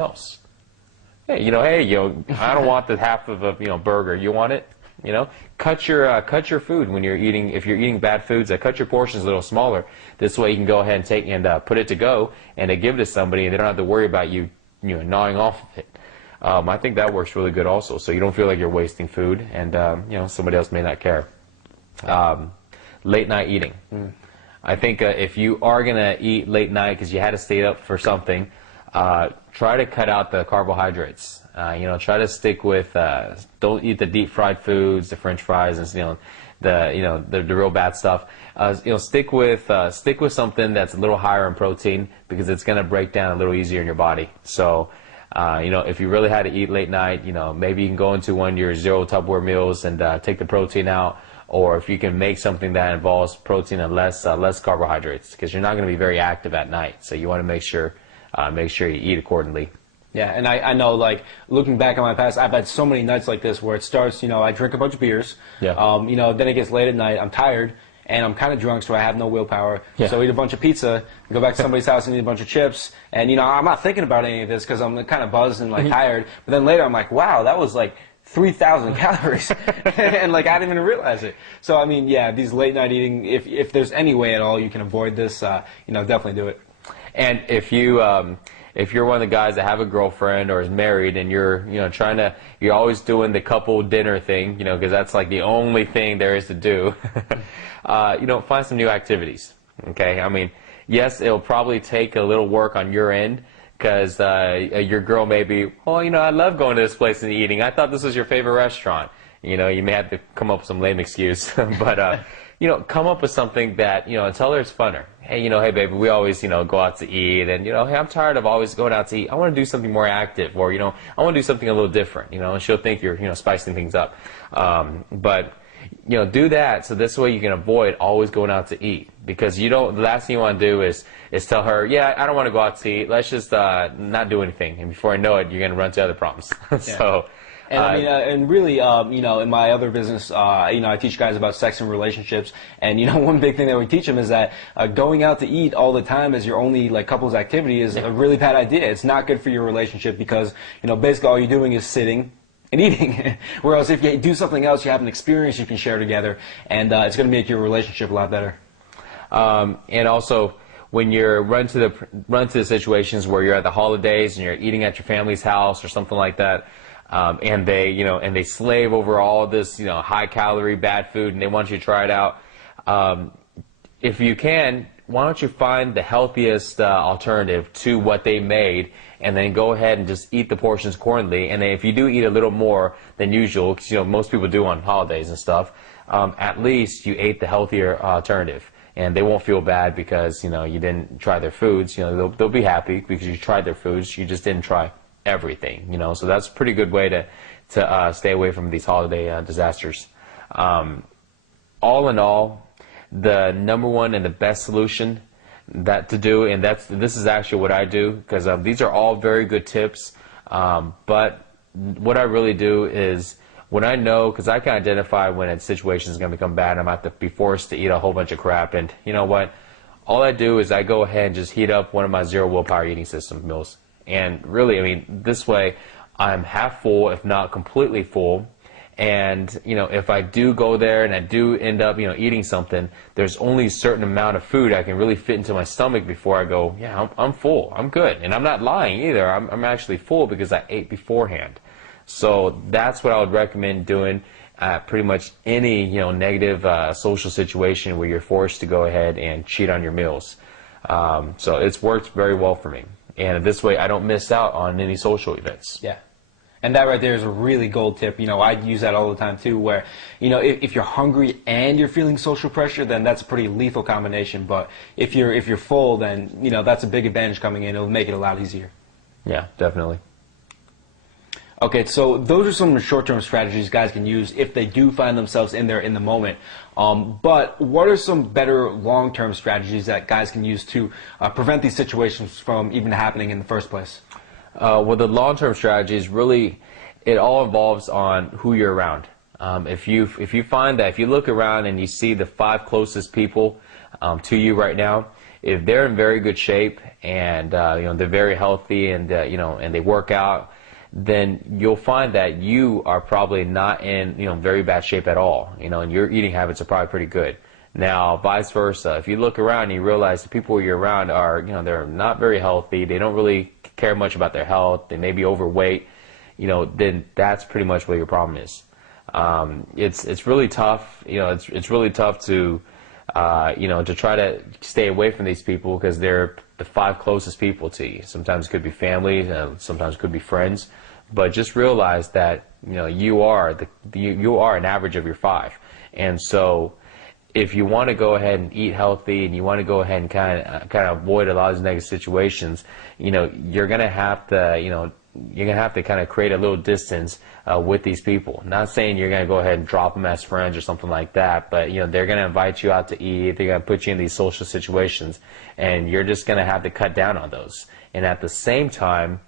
else. Hey, I don't want the half of a burger. You want it? Cut your food when you're eating. If you're eating bad foods, cut your portions a little smaller. This way, you can go ahead and take and put it to go and give it to somebody, and they don't have to worry about you, gnawing off of it. I think that works really good also. So you don't feel like you're wasting food, and somebody else may not care. Late night eating. I think if you are gonna eat late night because you had to stay up for something, try to cut out the carbohydrates. Try to stick with, don't eat the deep fried foods, the French fries, and the real bad stuff. Stick with something that's a little higher in protein because it's gonna break down a little easier in your body. So, if you really had to eat late night, maybe you can go into one of your zero Tupperware meals and take the protein out. Or if you can make something that involves protein and less carbohydrates, because you're not going to be very active at night. So you want to make sure you eat accordingly. Yeah, and I know, like, looking back on my past, I've had so many nights like this where it starts, I drink a bunch of beers. Yeah. Then it gets late at night, I'm tired, and I'm kind of drunk, so I have no willpower. Yeah. So I eat a bunch of pizza, go back to somebody's house and eat a bunch of chips, and, I'm not thinking about any of this because I'm kind of buzzed and, tired. But then later I'm like, wow, that was, 3,000 calories, and I didn't even realize it. So these late night eating, if there's any way at all you can avoid this, definitely do it. And if you're one of the guys that have a girlfriend or is married and you're you're always doing the couple dinner thing, because that's like the only thing there is to do. Find some new activities. Okay, yes, it'll probably take a little work on your end. Because your girl may be, I love going to this place and eating. I thought this was your favorite restaurant. You may have to come up with some lame excuse. But, come up with something that, tell her it's funner. Hey, hey, baby, we always, go out to eat. And, hey, I'm tired of always going out to eat. I want to do something more active. Or, I want to do something a little different. And she'll think you're, spicing things up. But do that so this way you can avoid always going out to eat. Because the last thing you want to do is tell her, yeah, I don't want to go out to eat. Let's just not do anything. And before I know it, you're going to run to other problems. So, and really, in my other business, I teach guys about sex and relationships. And, one big thing that we teach them is that going out to eat all the time as your only, couples activity is a really bad idea. It's not good for your relationship because, basically all you're doing is sitting and eating. Whereas if you do something else, you have an experience you can share together, and it's going to make your relationship a lot better. And also, when you're run to the situations where you're at the holidays and you're eating at your family's house or something like that, and they slave over all this high calorie bad food and they want you to try it out. If you can, why don't you find the healthiest alternative to what they made, and then go ahead and just eat the portions accordingly. And then if you do eat a little more than usual, because most people do on holidays and stuff, at least you ate the healthier alternative. And they won't feel bad because you didn't try their foods. They'll be happy because you tried their foods. You just didn't try everything. So that's a pretty good way to stay away from these holiday disasters. All in all, the number one and the best solution to do, and this is actually what I do, because these are all very good tips. But what I really do is, when I know, because I can identify when a situation is going to become bad, I'm about to be forced to eat a whole bunch of crap, and you know what? All I do is I go ahead and just heat up one of my zero willpower eating system meals. And really, this way, I'm half full, if not completely full. And, if I do go there and I do end up, eating something, there's only a certain amount of food I can really fit into my stomach before I go, yeah, I'm full, I'm good. And I'm not lying either. I'm actually full because I ate beforehand. So that's what I would recommend doing at pretty much any negative social situation where you're forced to go ahead and cheat on your meals. So it's worked very well for me, and this way I don't miss out on any social events. Yeah, and that right there is a really gold tip. I use that all the time too. Where if you're hungry and you're feeling social pressure, then that's a pretty lethal combination. But if you're full, then that's a big advantage coming in. It'll make it a lot easier. Yeah, definitely. Okay, so those are some of the short-term strategies guys can use if they do find themselves in there in the moment. But what are some better long-term strategies that guys can use to prevent these situations from even happening in the first place? Well, the long-term strategies really, it all involves on who you're around. If you find that if you look around and you see the 5 closest people to you right now, if they're in very good shape and they're very healthy and and they work out, then you'll find that you are probably not in very bad shape at all, and your eating habits are probably pretty good. Now, vice versa, if you look around and you realize the people you're around are, they're not very healthy, they don't really care much about their health, they may be overweight, then that's pretty much what your problem is. It's really tough, it's really tough to, to try to stay away from these people because they're the 5 closest people to you. Sometimes it could be family, sometimes it could be friends, but just realize that, you are an average of your 5. And so, if you want to go ahead and eat healthy and you want to go ahead and kind of avoid a lot of these negative situations, you're gonna have to kind of create a little distance with these people. Not saying you're gonna go ahead and drop them as friends or something like that, but they're gonna invite you out to eat. They're gonna put you in these social situations, and you're just gonna have to cut down on those. And at the same time,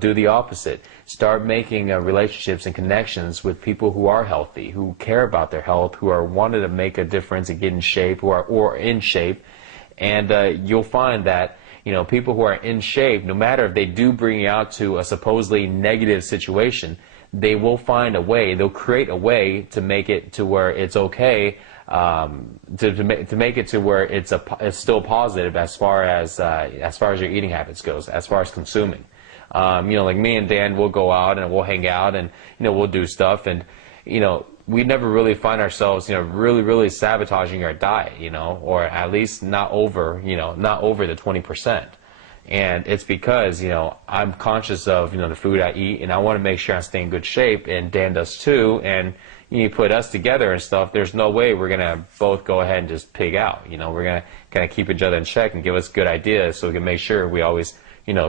do the opposite. Start making relationships and connections with people who are healthy, who care about their health, who are wanting to make a difference and get in shape, who are or in shape. And you'll find that people who are in shape, no matter if they do bring you out to a supposedly negative situation, they will find a way. They'll create a way to make it to where it's okay. To make it to where it's still positive as far as your eating habits goes, as far as consuming. Like me and Dan, we'll go out and we'll hang out and, we'll do stuff. And, we never really find ourselves, really sabotaging our diet, or at least not over the 20%. And it's because, I'm conscious of, the food I eat, and I want to make sure I stay in good shape, and Dan does too. And you put us together and stuff, there's no way we're going to both go ahead and just pig out. We're going to kind of keep each other in check and give us good ideas so we can make sure we always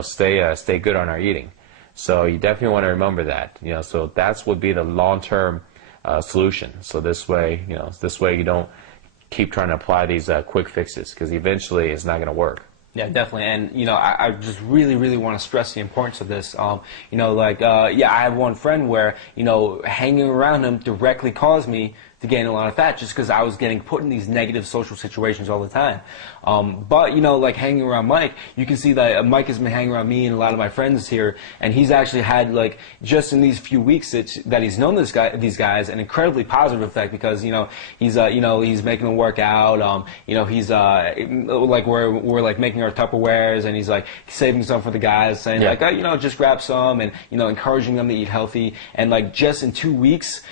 stay good on our eating. So you definitely want to remember that. So that's would be the long-term solution. So this way, you don't keep trying to apply these quick fixes, because eventually it's not going to work. Yeah, definitely. And, I just really want to stress the importance of this. I have one friend where, hanging around him directly caused me to gain a lot of fat, just because I was getting put in these negative social situations all the time. But hanging around Mike, you can see that Mike has been hanging around me and a lot of my friends here, and he's actually had, just in these few weeks that he's known these guys, an incredibly positive effect, because he's making them work out. He's we're making our Tupperwares, and he's saving some for the guys, saying just grab some, and encouraging them to eat healthy. And just in 2 weeks,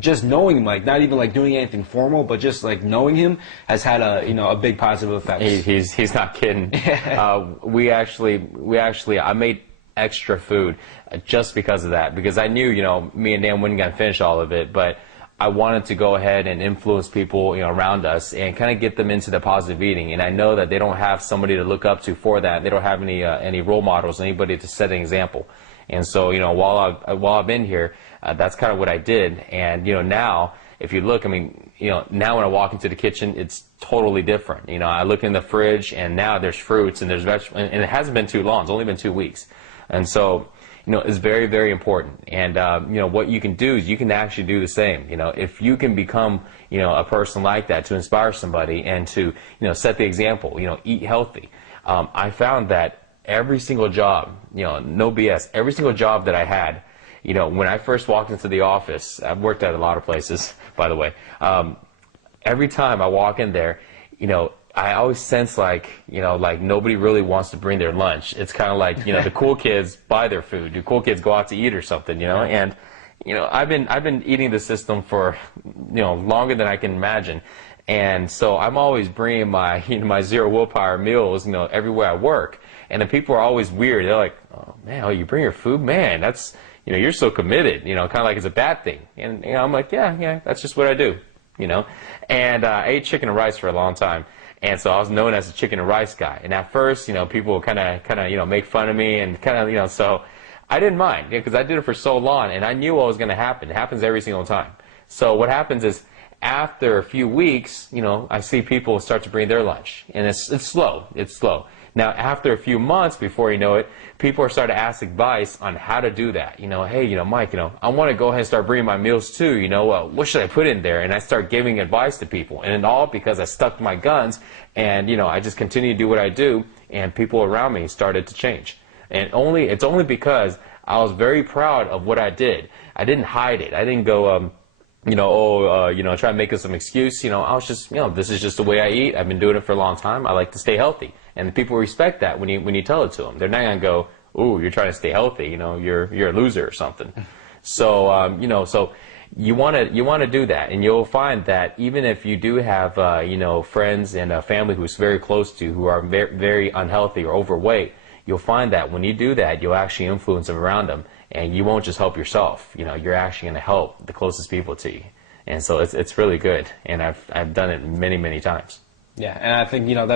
just knowing Mike, not even doing anything formal, but just knowing him has had a big positive effect. He's not kidding. I made extra food just because of that, because I knew me and Dan wouldn't gonna finish all of it, but I wanted to go ahead and influence people around us and kind of get them into the positive eating. And I know that they don't have somebody to look up to for that. They don't have any role models, anybody to set an example. And so while I've been here, that's kind of what I did. And now, if you look, now when I walk into the kitchen, it's totally different. I look in the fridge, and now there's fruits and there's vegetables, and it hasn't been too long. It's only been 2 weeks. And so, it's very, very important. And, what you can do is you can actually do the same. If you can become, a person like that to inspire somebody and to, set the example, eat healthy. I found that every single job, no BS, every single job that I had, when I first walked into the office, I've worked at a lot of places, by the way, every time I walk in there, I always sense nobody really wants to bring their lunch. It's kind of the cool kids buy their food. The cool kids go out to eat or something, and, I've been eating the system for, longer than I can imagine. And so I'm always bringing my, my zero willpower meals, everywhere I work. And the people are always weird. They're like, oh man, you bring your food? Man, that's, you're so committed, kind of like it's a bad thing. And, I'm like, yeah, that's just what I do, And I ate chicken and rice for a long time. And so I was known as the chicken and rice guy. And at first, people kind of, make fun of me and kind of, so I didn't mind, because I did it for so long and I knew what was going to happen. It happens every single time. So what happens is, after a few weeks, I see people start to bring their lunch, and it's slow. Now, after a few months, before you know it, people are starting to ask advice on how to do that. Hey, Mike, I want to go ahead and start bringing my meals too. What should I put in there? And I start giving advice to people, and all because I stuck to my guns, and I just continue to do what I do, and people around me started to change. And it's only because I was very proud of what I did. I didn't hide it. I didn't go, try to make it some excuse. I was just, this is just the way I eat. I've been doing it for a long time. I like to stay healthy. And people respect that when you tell it to them. They're not going to go, ooh, you're trying to stay healthy. You're a loser or something. So, so you want to do that. And you'll find that even if you do have, friends and a family who's very close to you who are very, very unhealthy or overweight, you'll find that when you do that, you'll actually influence them around them. And you won't just help yourself. You're actually going to help the closest people to you. And so it's really good. And I've done it many, many times. Yeah, and I think, that's